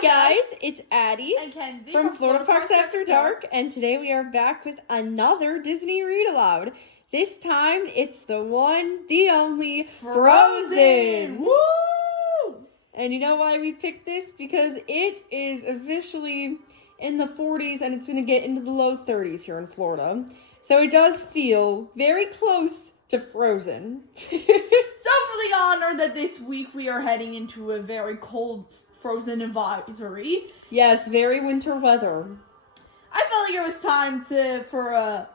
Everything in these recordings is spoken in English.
Hi guys, it's Addie and Kenzie from Florida Parks After Dark, and today we are back with another Disney read-aloud. This time, it's the one, the only, Frozen! Woo! And you know why we picked this? Because it is officially in the 40s and it's going to get into the low 30s here in Florida. So it does feel very close to Frozen. So for the honor that this week we are heading into a very cold Frozen advisory. Yes, very winter weather. I felt like it was time for a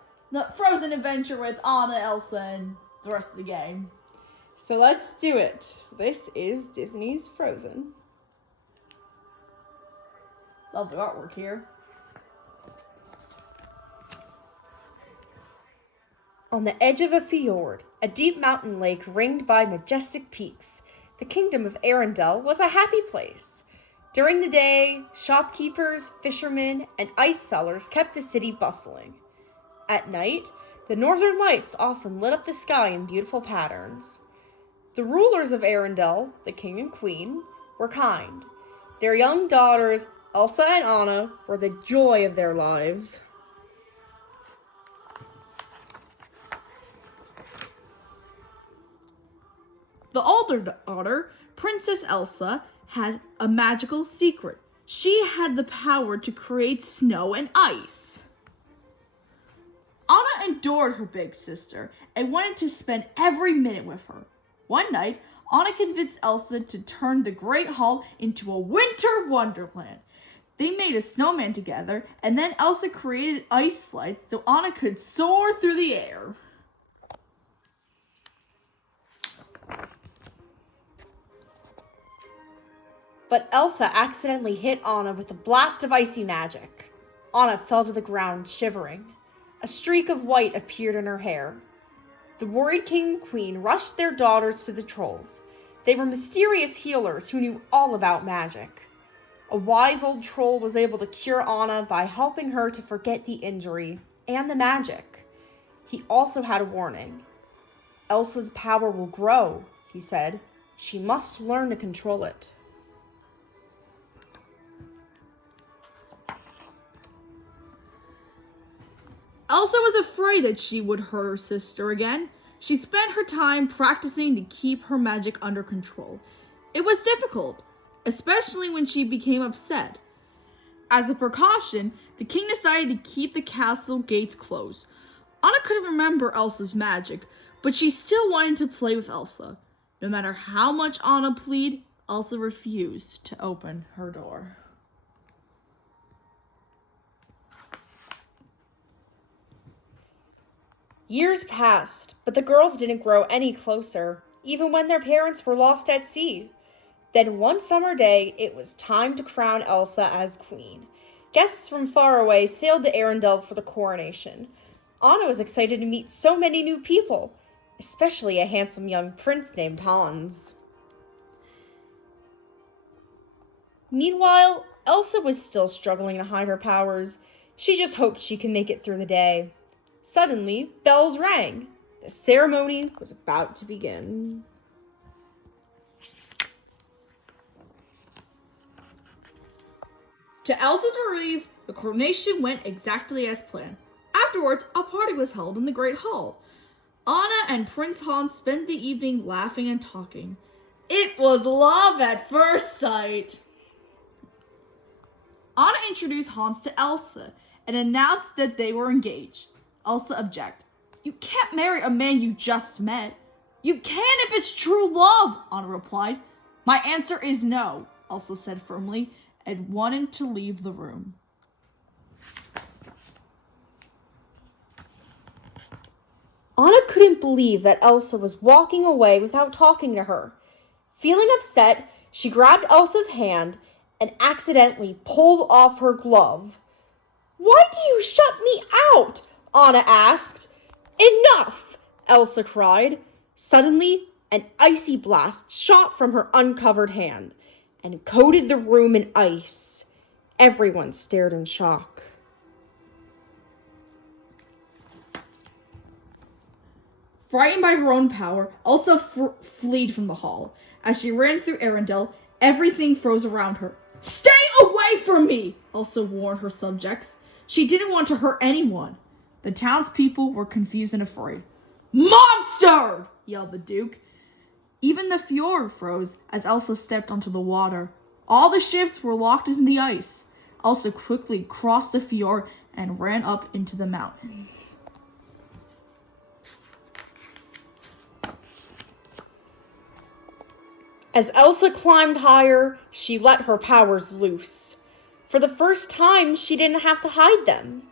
Frozen adventure with Anna, Elsa, and the rest of the gang. So let's do it. So this is Disney's Frozen. Love the artwork here. On the edge of a fjord, a deep mountain lake ringed by majestic peaks, the kingdom of Arendelle was a happy place. During the day, shopkeepers, fishermen, and ice sellers kept the city bustling. At night, the northern lights often lit up the sky in beautiful patterns. The rulers of Arendelle, the king and queen, were kind. Their young daughters, Elsa and Anna, were the joy of their lives. The older daughter, Princess Elsa, had a magical secret. She had the power to create snow and ice. Anna adored her big sister and wanted to spend every minute with her. One night, Anna convinced Elsa to turn the Great Hall into a winter wonderland. They made a snowman together, and then Elsa created ice slides so Anna could soar through the air. But Elsa accidentally hit Anna with a blast of icy magic. Anna fell to the ground, shivering. A streak of white appeared in her hair. The worried king and queen rushed their daughters to the trolls. They were mysterious healers who knew all about magic. A wise old troll was able to cure Anna by helping her to forget the injury and the magic. He also had a warning. Elsa's power will grow, he said. She must learn to control it. Elsa was afraid that she would hurt her sister again. She spent her time practicing to keep her magic under control. It was difficult, especially when she became upset. As a precaution, the king decided to keep the castle gates closed. Anna couldn't remember Elsa's magic, but she still wanted to play with Elsa. No matter how much Anna pleaded, Elsa refused to open her door. Years passed, but the girls didn't grow any closer, even when their parents were lost at sea. Then one summer day, it was time to crown Elsa as queen. Guests from far away sailed to Arendelle for the coronation. Anna was excited to meet so many new people, especially a handsome young prince named Hans. Meanwhile, Elsa was still struggling to hide her powers. She just hoped she could make it through the day. Suddenly, bells rang. The ceremony was about to begin. To Elsa's relief, the coronation went exactly as planned. Afterwards, a party was held in the Great Hall. Anna and Prince Hans spent the evening laughing and talking. It was love at first sight. Anna introduced Hans to Elsa and announced that they were engaged. Elsa objected. You can't marry a man you just met. You can if it's true love, Anna replied. My answer is no, Elsa said firmly, and wanted to leave the room. Anna couldn't believe that Elsa was walking away without talking to her. Feeling upset, she grabbed Elsa's hand and accidentally pulled off her glove. Why do you shut me out? Anna asked. Enough! Elsa cried. Suddenly, an icy blast shot from her uncovered hand and coated the room in ice. Everyone stared in shock. Frightened by her own power, Elsa fled from the hall. As she ran through Arendelle, everything froze around her. Stay away from me, Elsa warned her subjects. She didn't want to hurt anyone. The townspeople were confused and afraid. Monster! Yelled the Duke. Even the fjord froze as Elsa stepped onto the water. All the ships were locked in the ice. Elsa quickly crossed the fjord and ran up into the mountains. As Elsa climbed higher, she let her powers loose. For the first time, she didn't have to hide them.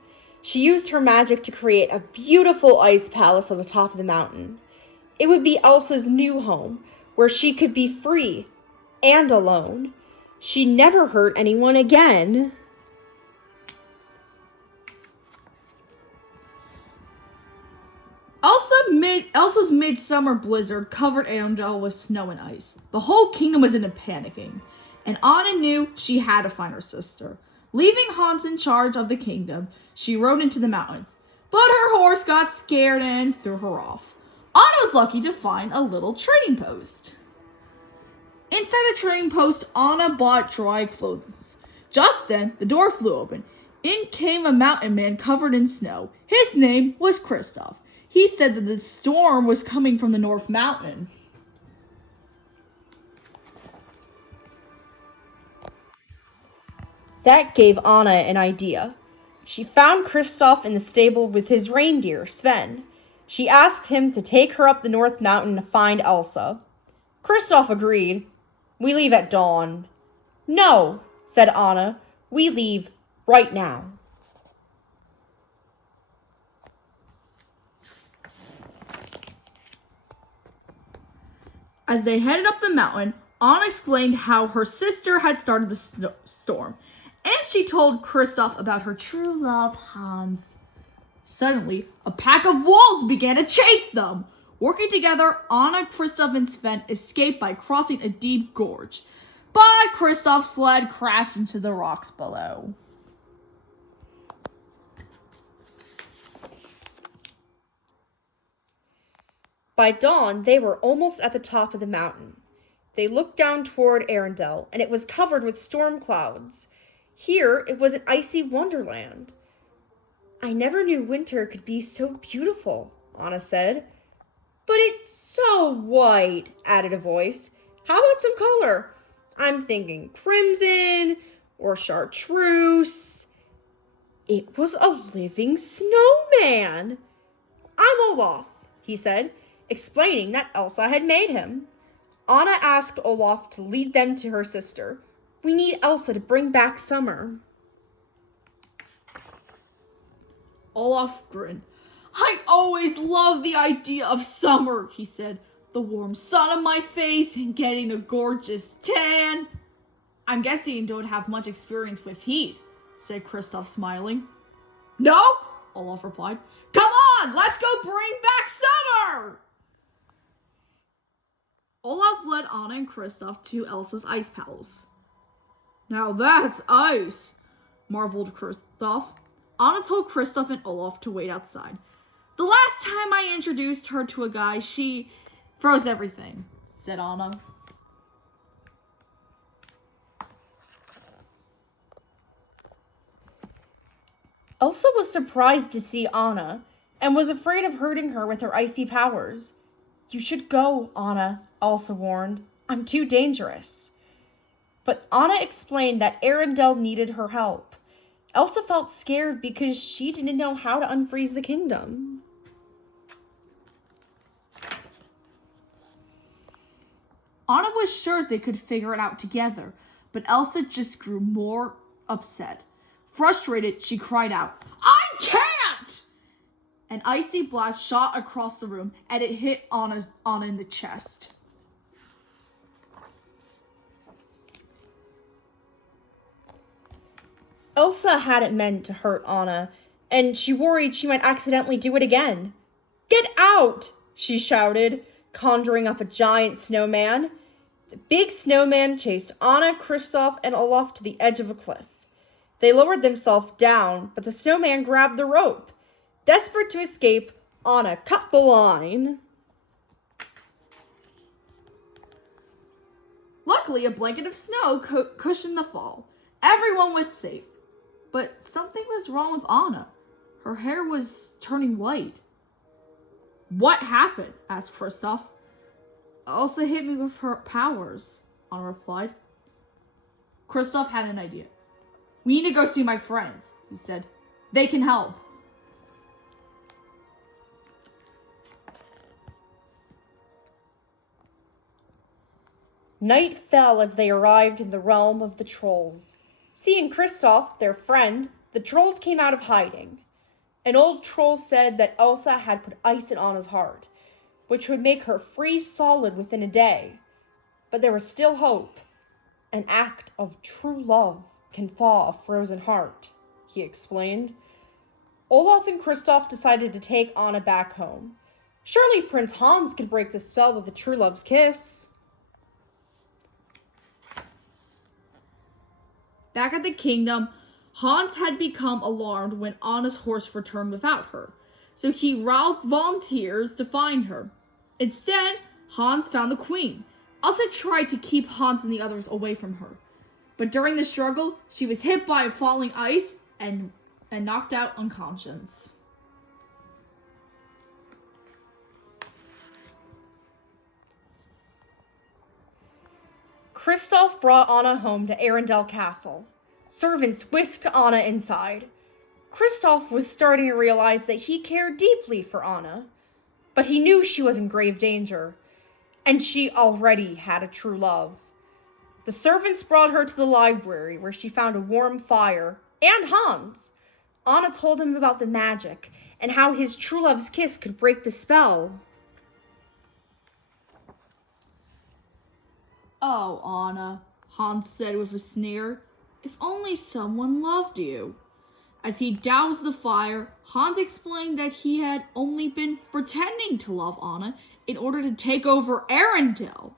She used her magic to create a beautiful ice palace on the top of the mountain. It would be Elsa's new home, where she could be free and alone. She never hurt anyone again. Elsa's midsummer blizzard covered Arendelle with snow and ice. The whole kingdom was in a panicking, and Anna knew she had to find her sister. Leaving Hans in charge of the kingdom, she rode into the mountains, but her horse got scared and threw her off. Anna was lucky to find a little trading post. Inside the trading post, Anna bought dry clothes. Just then, the door flew open. In came a mountain man covered in snow. His name was Kristoff. He said that the storm was coming from the North Mountain. That gave Anna an idea. She found Kristoff in the stable with his reindeer, Sven. She asked him to take her up the North Mountain to find Elsa. Kristoff agreed. We leave at dawn. No, said Anna. We leave right now. As they headed up the mountain, Anna explained how her sister had started the storm, and she told Kristoff about her true love, Hans. Suddenly, a pack of wolves began to chase them. Working together, Anna, Kristoff, and Sven escaped by crossing a deep gorge, but Kristoff's sled crashed into the rocks below. By dawn, they were almost at the top of the mountain. They looked down toward Arendelle, and it was covered with storm clouds. Here, it was an icy wonderland. I never knew winter could be so beautiful, Anna said. But it's so white, added a voice. How about some color? I'm thinking crimson or chartreuse. It was a living snowman. I'm Olaf, he said, explaining that Elsa had made him. Anna asked Olaf to lead them to her sister. We need Elsa to bring back summer. Olaf grinned. I always loved the idea of summer, he said. The warm sun on my face and getting a gorgeous tan. I'm guessing you don't have much experience with heat, said Kristoff, smiling. No, Olaf replied. Come on, let's go bring back summer! Olaf led Anna and Kristoff to Elsa's ice palace. Now that's ice, marveled Kristoff. Anna told Kristoff and Olaf to wait outside. The last time I introduced her to a guy, she froze everything, said Anna. Elsa was surprised to see Anna and was afraid of hurting her with her icy powers. You should go, Anna, Elsa warned. I'm too dangerous. But Anna explained that Arendelle needed her help. Elsa felt scared because she didn't know how to unfreeze the kingdom. Anna was sure they could figure it out together, but Elsa just grew more upset. Frustrated, she cried out, I can't! An icy blast shot across the room, and it hit Anna in the chest. Elsa hadn't meant to hurt Anna, and she worried she might accidentally do it again. Get out, she shouted, conjuring up a giant snowman. The big snowman chased Anna, Kristoff, and Olaf to the edge of a cliff. They lowered themselves down, but the snowman grabbed the rope. Desperate to escape, Anna cut the line. Luckily, a blanket of snow cushioned the fall. Everyone was safe. But something was wrong with Anna. Her hair was turning white. What happened? Asked Kristoff. Elsa hit me with her powers, Anna replied. Kristoff had an idea. We need to go see my friends, he said. They can help. Night fell as they arrived in the realm of the trolls. Seeing Kristoff, their friend, the trolls came out of hiding. An old troll said that Elsa had put ice in Anna's heart, which would make her freeze solid within a day. But there was still hope. An act of true love can thaw a frozen heart, he explained. Olaf and Kristoff decided to take Anna back home. Surely Prince Hans could break the spell with a true love's kiss. Back at the kingdom, Hans had become alarmed when Anna's horse returned without her, so he roused volunteers to find her. Instead, Hans found the queen. Elsa tried to keep Hans and the others away from her, but during the struggle, she was hit by falling ice and knocked out unconscious. Kristoff brought Anna home to Arendelle Castle. Servants whisked Anna inside. Kristoff was starting to realize that he cared deeply for Anna, but he knew she was in grave danger, and she already had a true love. The servants brought her to the library, where she found a warm fire and Hans. Anna told him about the magic and how his true love's kiss could break the spell. Oh, Anna, Hans said with a sneer, if only someone loved you. As he doused the fire, Hans explained that he had only been pretending to love Anna in order to take over Arendelle.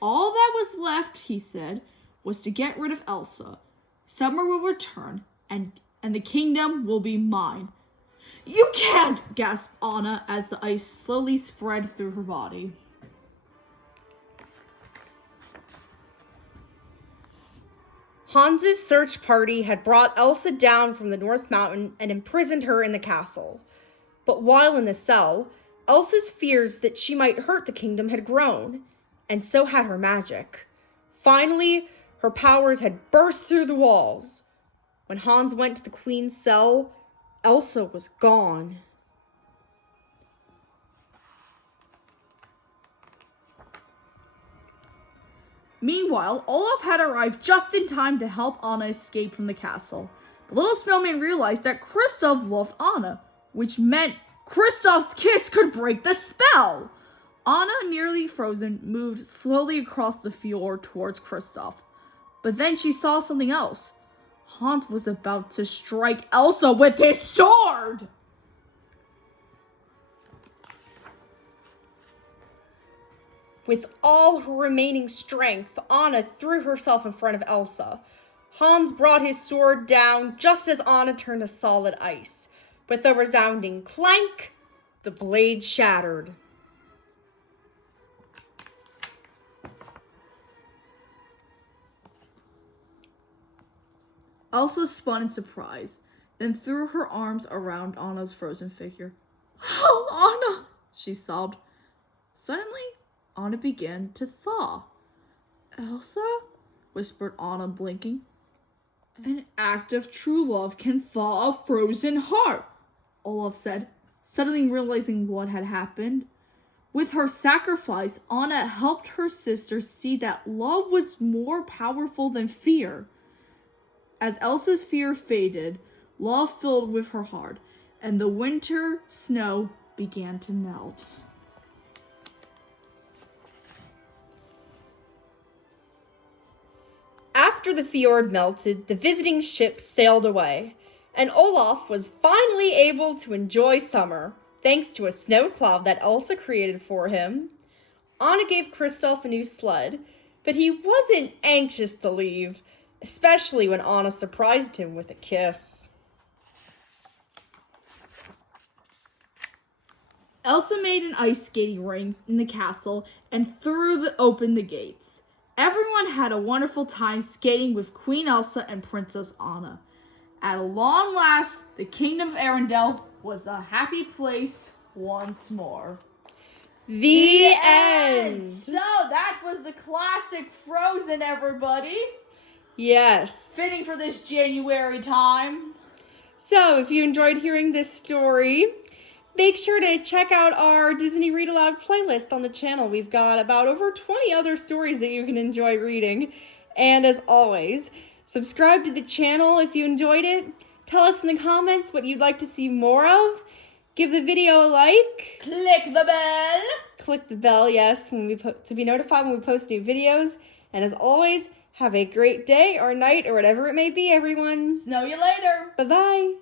All that was left, he said, was to get rid of Elsa. Summer will return, and the kingdom will be mine. You can't, gasped Anna as the ice slowly spread through her body. Hans's search party had brought Elsa down from the North Mountain and imprisoned her in the castle. But while in the cell, Elsa's fears that she might hurt the kingdom had grown, and so had her magic. Finally, her powers had burst through the walls. When Hans went to the queen's cell, Elsa was gone. Meanwhile, Olaf had arrived just in time to help Anna escape from the castle. The little snowman realized that Kristoff loved Anna, which meant Kristoff's kiss could break the spell. Anna, nearly frozen, moved slowly across the fjord towards Kristoff. But then she saw something else. Hans was about to strike Elsa with his sword! With all her remaining strength, Anna threw herself in front of Elsa. Hans brought his sword down just as Anna turned to solid ice. With a resounding clank, the blade shattered. Elsa spun in surprise, then threw her arms around Anna's frozen figure. Oh, Anna, she sobbed. Suddenly, Anna began to thaw. Elsa, whispered Anna, blinking. An act of true love can thaw a frozen heart, Olaf said, suddenly realizing what had happened. With her sacrifice, Anna helped her sister see that love was more powerful than fear. As Elsa's fear faded, love filled with her heart, and the winter snow began to melt. After the fjord melted, the visiting ships sailed away, and Olaf was finally able to enjoy summer, thanks to a snow cloud that Elsa created for him. Anna gave Kristoff a new sled, but he wasn't anxious to leave, especially when Anna surprised him with a kiss. Elsa made an ice skating rink in the castle and threw open the gates. Everyone had a wonderful time skating with Queen Elsa and Princess Anna. At long last, the kingdom of Arendelle was a happy place once more. The end. So that was the classic Frozen, everybody. Yes. Fitting for this January time. So if you enjoyed hearing this story, make sure to check out our Disney Read Aloud playlist on the channel. We've got about over 20 other stories that you can enjoy reading. And as always, subscribe to the channel if you enjoyed it. Tell us in the comments what you'd like to see more of. Give the video a like. Click the bell. Click the bell, yes, to be notified when we post new videos. And as always, have a great day or night or whatever it may be, everyone. Snow you later. Bye-bye.